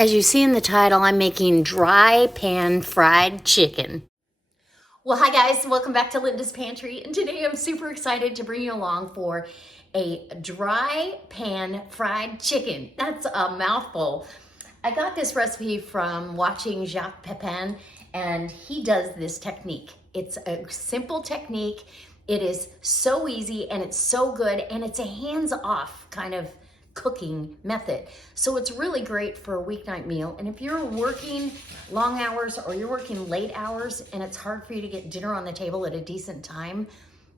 As you see in the title, I'm making dry pan fried chicken. Well, hi guys, welcome back to Linda's Pantry, and today I'm super excited to bring you along for a dry pan fried chicken. That's a mouthful. I got this recipe from watching Jacques Pepin, and he does this technique. It's a simple technique. It is so easy and it's so good, and it's a hands-off kind of cooking method. So it's really great for a weeknight meal. And if you're working long hours or you're working late hours and it's hard for you to get dinner on the table at a decent time,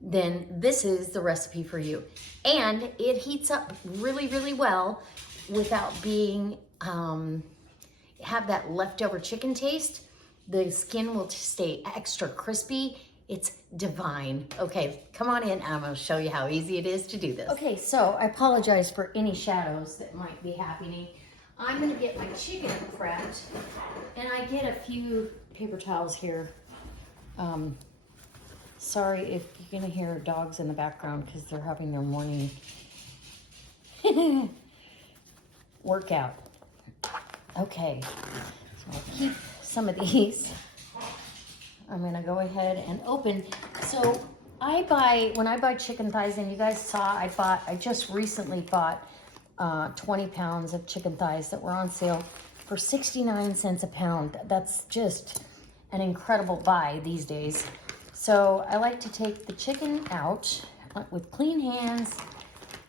then this is the recipe for you. And it heats up really, really well without being, have that leftover chicken taste. The skin will stay extra crispy. It's divine. Okay, come on in. I'm gonna show you how easy it is to do this. Okay, so I apologize for any shadows that might be happening. I'm gonna get my chicken prepped, and I get a few paper towels here. Sorry if you're gonna hear dogs in the background because they're having their morning workout. Okay, so I'll keep some of these. I'm gonna go ahead and open. So when I buy chicken thighs, and you guys saw I just recently bought 20 pounds of chicken thighs that were on sale for 69 cents a pound. That's just an incredible buy these days. So I like to take the chicken out with clean hands,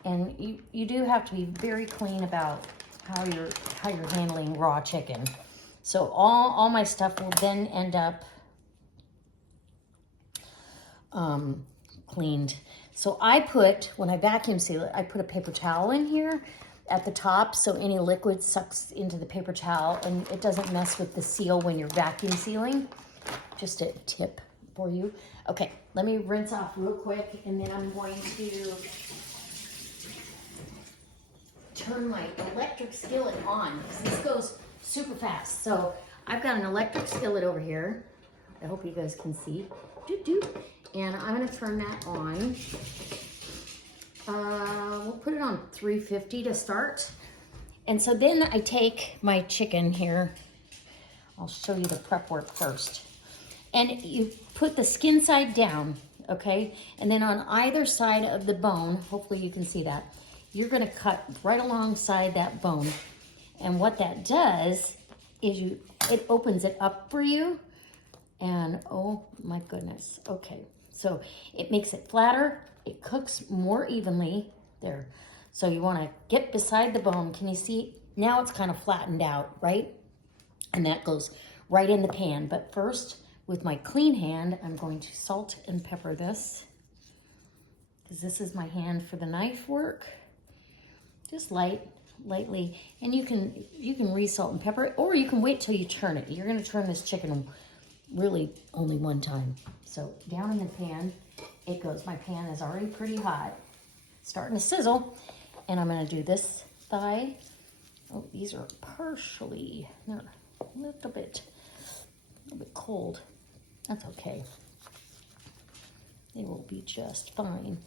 and you do have to be very clean about how you're handling raw chicken. So all my stuff will then end up cleaned. So when I vacuum seal it, I put a paper towel in here at the top so any liquid sucks into the paper towel and it doesn't mess with the seal when you're vacuum sealing. Just a tip for you. Okay, let me rinse off real quick, and then I'm going to turn my electric skillet on because this goes super fast. So I've got an electric skillet over here. I hope you guys can see. And I'm gonna turn that on. We'll put it on 350 to start. And so then I take my chicken here. I'll show you the prep work first. And you put the skin side down, okay? And then on either side of the bone, hopefully you can see that, you're gonna cut right alongside that bone. And what that does is it opens it up for you. And oh my goodness, okay. So it makes it flatter, it cooks more evenly there. So you wanna get beside the bone. Can you see? Now it's kind of flattened out, right? And that goes right in the pan. But first, with my clean hand, I'm going to salt and pepper this, because this is my hand for the knife work. Just lightly. And you can re-salt and pepper it, or you can wait till you turn it. You're gonna turn this chicken really only one time. So down in the pan it goes. My pan is already pretty hot, starting to sizzle, and I'm gonna do this thigh. Oh, these are partially, they're a little bit cold. That's okay. They will be just fine.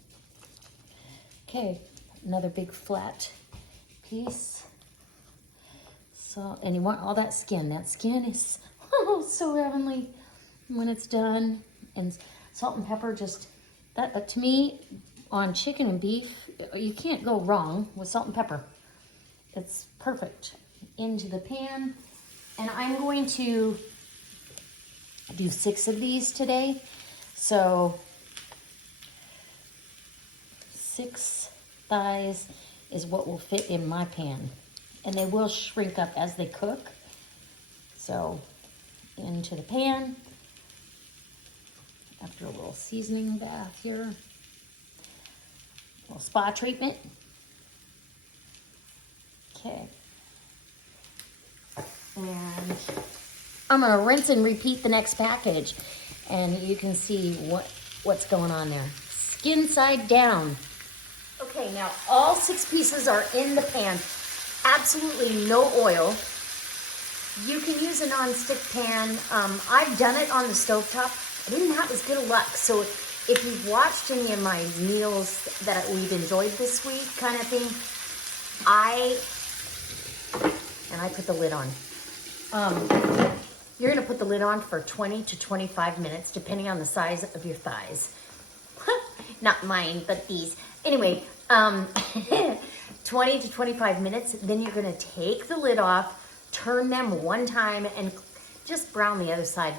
Okay, another big flat piece. So, and you want all that skin. That skin is so heavenly when it's done. And salt and pepper, just that to me, on chicken and beef, you can't go wrong with salt and pepper. It's perfect. Into the pan, and I'm going to do 6 of these today. So 6 thighs is what will fit in my pan, and they will shrink up as they cook. So into the pan, after a little seasoning bath here, a little spa treatment. Okay. And I'm gonna rinse and repeat the next package, and you can see what's going on there. Skin side down. Okay, now all 6 pieces are in the pan. Absolutely no oil. You can use a non-stick pan. I've done it on the stovetop. I didn't have as good of luck. So if you've watched any of my meals that we've enjoyed this week kind of thing, I and I put the lid on. You're gonna put the lid on for 20 to 25 minutes, depending on the size of your thighs. Not mine, but these. Anyway, 20 to 25 minutes, then you're gonna take the lid off, turn them one time, and just brown the other side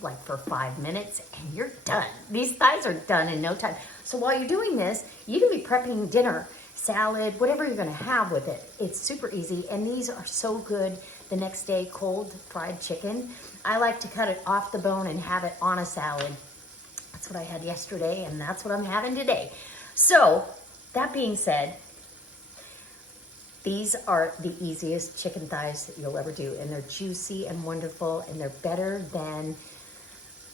like for 5 minutes, and you're done. These thighs are done in no time. So while you're doing this, you can be prepping dinner, salad, whatever you're gonna have with it. It's super easy, and these are so good the next day, cold fried chicken. I like to cut it off the bone and have it on a salad. That's what I had yesterday, and that's what I'm having today. So, that being said, these are the easiest chicken thighs that you'll ever do, and they're juicy and wonderful, and they're better than,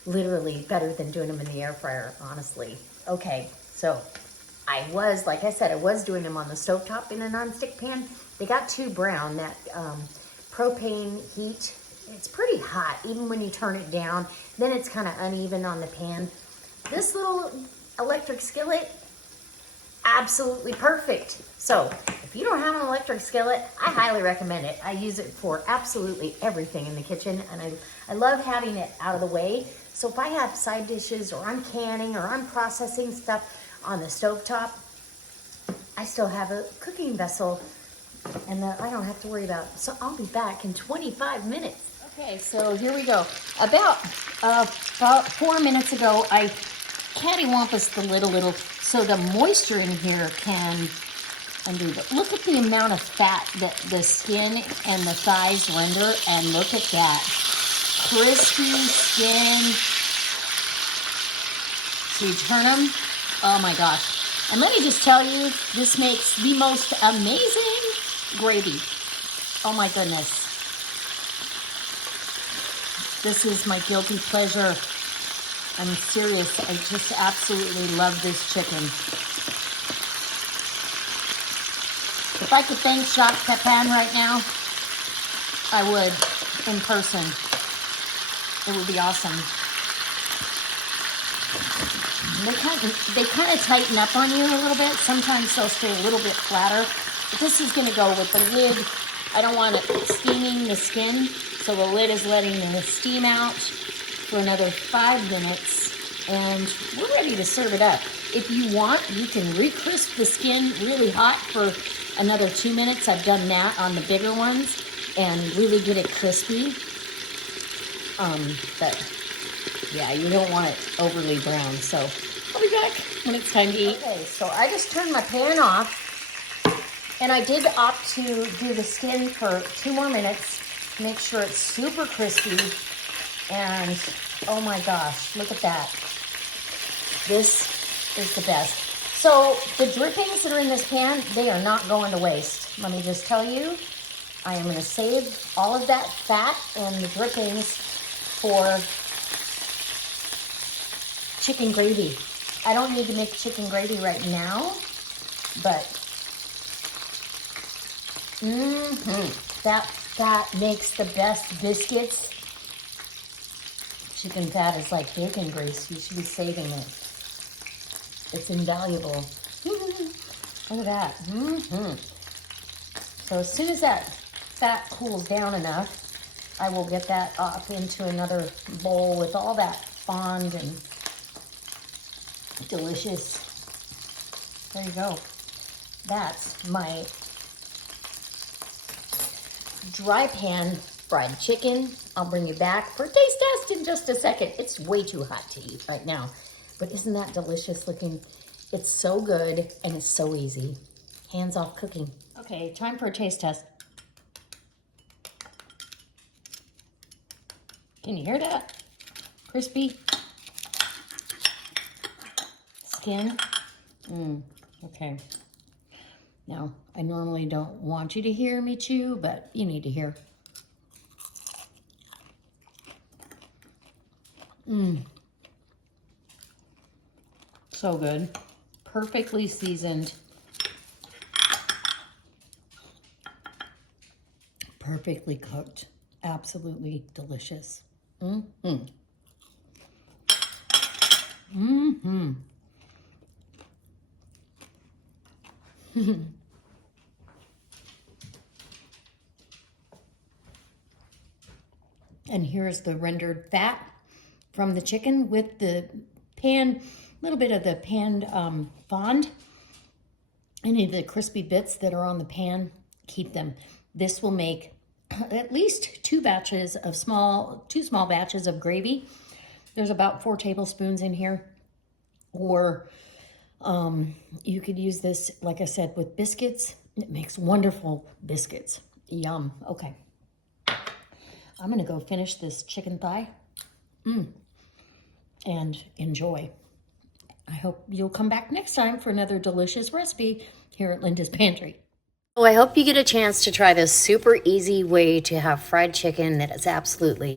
literally better than doing them in the air fryer, honestly. Okay, so like I said, I was doing them on the stovetop in a nonstick pan. They got too brown. That propane heat, it's pretty hot, even when you turn it down. Then it's kind of uneven on the pan. This little electric skillet, absolutely perfect. So if you don't have an electric skillet, I highly recommend it. I use it for absolutely everything in the kitchen, and I love having it out of the way. So if I have side dishes, or I'm canning, or I'm processing stuff on the stovetop, I still have a cooking vessel, and that I don't have to worry about. So I'll be back in 25 minutes. Okay, so here we go. About 4 minutes ago, I cattywampus the lid a little so the moisture in here can undo. But look at the amount of fat that the skin and the thighs render, and look at that. Crispy skin. So you turn them. Oh my gosh. And let me just tell you, this makes the most amazing gravy. Oh my goodness. This is my guilty pleasure. I'm serious. I just absolutely love this chicken. If I could thank Jacques Pepin right now, I would, in person. It would be awesome. They kind of tighten up on you a little bit. Sometimes they'll stay a little bit flatter. But this is going to go with the lid. I don't want it steaming the skin, so the lid is letting the steam out for another 5 minutes, and we're ready to serve it up. If you want, you can re-crisp the skin really hot for another 2 minutes. I've done that on the bigger ones and really get it crispy. But yeah, you don't want it overly brown, so I'll be back when it's time to eat. Okay, so I just turned my pan off, and I did opt to do the skin for 2 more minutes to make sure it's super crispy. And oh my gosh, look at that. This is the best. So the drippings that are in this pan, they are not going to waste. Let me just tell you, I am going to save all of that fat and the drippings for chicken gravy. I don't need to make chicken gravy right now, but that makes the best biscuits. Chicken fat is like bacon grease. You should be saving it. It's invaluable. Look at that. So as soon as that fat cools down enough, I will get that up into another bowl with all that fond and delicious. There you go. That's my dry pan fried chicken. I'll bring you back for a taste test in just a second. It's way too hot to eat right now, but isn't that delicious looking? It's so good, and it's so easy. Hands off cooking. Okay, time for a taste test. Can you hear that? Crispy skin. Okay. Now, I normally don't want you to hear me chew, but you need to hear. So good. Perfectly seasoned. Perfectly cooked. Absolutely delicious. And here's the rendered fat from the chicken with the pan, a little bit of the panned fond. Any of the crispy bits that are on the pan, keep them. This will make at least two small batches of gravy. There's about 4 tablespoons in here. Or you could use this, like I said, with biscuits. It makes wonderful biscuits. Yum. Okay. I'm going to go finish this chicken thigh and enjoy. I hope you'll come back next time for another delicious recipe here at Linda's Pantry. So I hope you get a chance to try this super easy way to have fried chicken that is absolutely